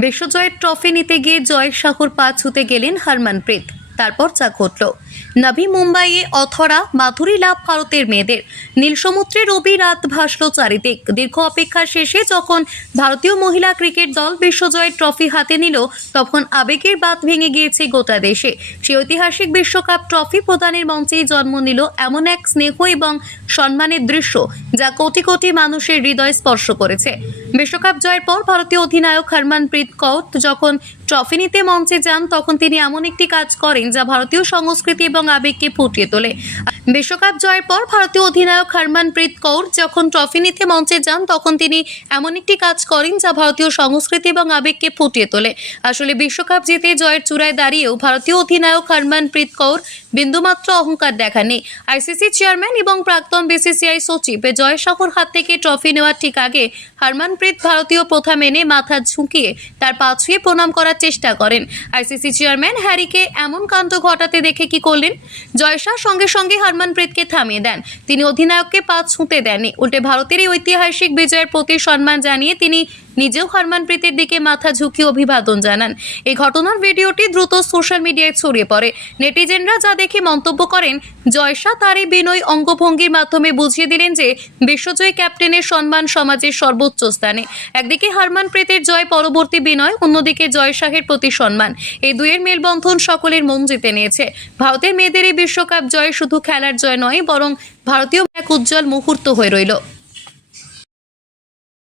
বিশ্বজয়ের trophy নিতে গিয়ে জয়ের শাহুর পা ছুতে গেলেন হারমানপ্রীত। তারপর যা ঘটল। নবী মুম্বাইয়ে অথরা, মাধুরী লাভ ভারতের মেয়েদের। নীল সমুদ্রে রবি রাত ভাসল চারিদিক। দীর্ঘ অপেক্ষা শেষে যখন ভারতীয় মহিলা ক্রিকেট দল বিশ্বজয়ের ট্রফি হাতে নিল, তখন আবেগের বাঁধ ভেঙে গিয়েছে গোটা দেশে। সেই ঐতিহাসিক বিশ্বকাপ ট্রফি প্রদানের মঞ্চেই জন্ম নিল এমন এক স্নেহ এবং সম্মানের দৃশ্য, যা কোটি কোটি মানুষের হৃদয় স্পর্শ করেছে। বিশ্বকাপ জয়ের পর ভারতীয় অধিনায়ক হরমনপ্রীত কৌর যখন ট্রফি নিতে মঞ্চে যান, তখন তিনি এমন একটি কাজ করেন যা ভারতীয় সংস্কৃতি এবং আবেগকে ফুটিয়ে তোলে। বিশ্বকাপ জয়ের পর ভারতীয় অধিনায়ক হরমনপ্রীত কৌর যখন ট্রফি নিতে মঞ্চে যান, তখন তিনি এমন একটি কাজ করেন যা ভারতীয় সংস্কৃতি এবং আবেগকে ফুটিয়ে তোলে। আসলে বিশ্বকাপ জিতে জয়ের চূড়ায় দাঁড়িয়েও ভারতীয় অধিনায়ক হরমনপ্রীত কৌর বিন্দুমাত্র অহংকার দেখাননি আইসিসি চেয়ারম্যান এবং প্রাক্তন বিসিসিআই সচিব জয় শাহর হাত থেকে ট্রফি নেওয়ার ঠিক আগে হরমনপ্রীত ভারতীয় প্রথা মেনে মাথা ঝুঁকিয়ে তার পা ছুঁয়ে প্রণাম করার চেষ্টা করেন। আইসিসি চেয়ারম্যান হ্যারিকে এমন কাণ্ড ঘটাতে দেখে কি করলেন? জয় শাহ সঙ্গে সঙ্গে হরমনপ্রীতকে থামিয়ে দেন। তিনি অধিনায়ককে পা ছুঁতে দেননি। উল্টে ভারতের এই ঐতিহাসিক বিজয়ের প্রতি সম্মান জানিয়ে তিনি নিজেও হরমনপ্রীতের দিকে মাথা ঝুঁকিয়ে অভিবাদন জানান। এই ঘটনার ভিডিওটি দ্রুত সোশ্যাল মিডিয়ায় ছড়িয়ে পড়ে। নেটিজেনরা যা দেখে মন্তব্য করেন জয়সা তার এই বিনয় অঙ্গভঙ্গির মাধ্যমে বুঝিয়ে দিলেন যে, বিশ্বজয়ী ক্যাপ্টেনের সম্মান সমাজের সর্বোচ্চ স্থানে। একদিকে হরমনপ্রীতের জয় পরবর্তী বিনয়, অন্যদিকে জয় শাহের প্রতি সম্মান। এই দুয়ের মেলবন্ধন সকলের মন জিতে নিয়েছে। ভারতের মেয়েদের এই বিশ্বকাপ জয় শুধু খেলার জয় নয়, বরং ভারতীয় এক উজ্জ্বল মুহূর্ত হয়ে রইল।